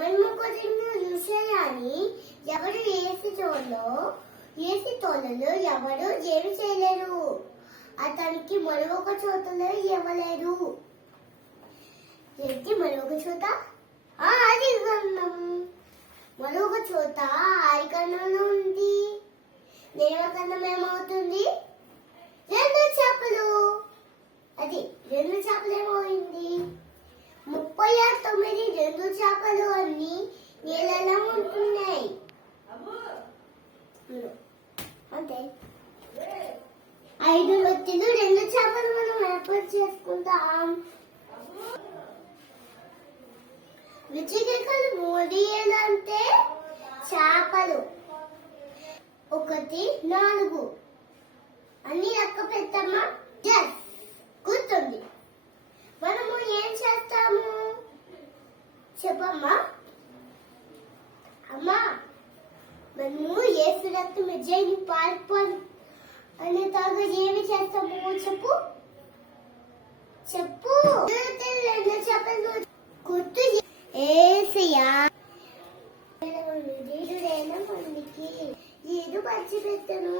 మనము కొంచెం చూసేయాలి. ఎవరు ఏసి తోలలో ఎవరు ఏమి చేయలేరు. అతనికి మరొక చోటలో ఇవ్వలేరు. ఏంటి మరొక చోట? అది మరొక చోట ఆరికన్నంలో ఉంది. దేవకన్నం ఏమవుతుంది? 2 చేపలు. అది 2 చేపలు ఏమవుతుంది? 39 2 చేపలు అన్ని నీళ్ళలో ఉంటున్నాయి. అంతే. 5 వ్యక్తులు 2 చేపలు మనం ఏర్పాటు చేసుకుంటాం. రుచికలు 3 అంటే చేపలు 1 4 అన్ని లెక్క పెట్టమ్మా. గుర్తుంది. మనము ఏం చేస్తాము చెప్పమ్మా. అమ్మా మనము యేసు రక్తం విజయని పాల్పొని అనే తాగా ఏమి చేస్తాము చెప్పు చెప్పు. 2 చేపలు గుర్తు ఏసయ్యా. మందికి ఏదో పంచి పెట్టను.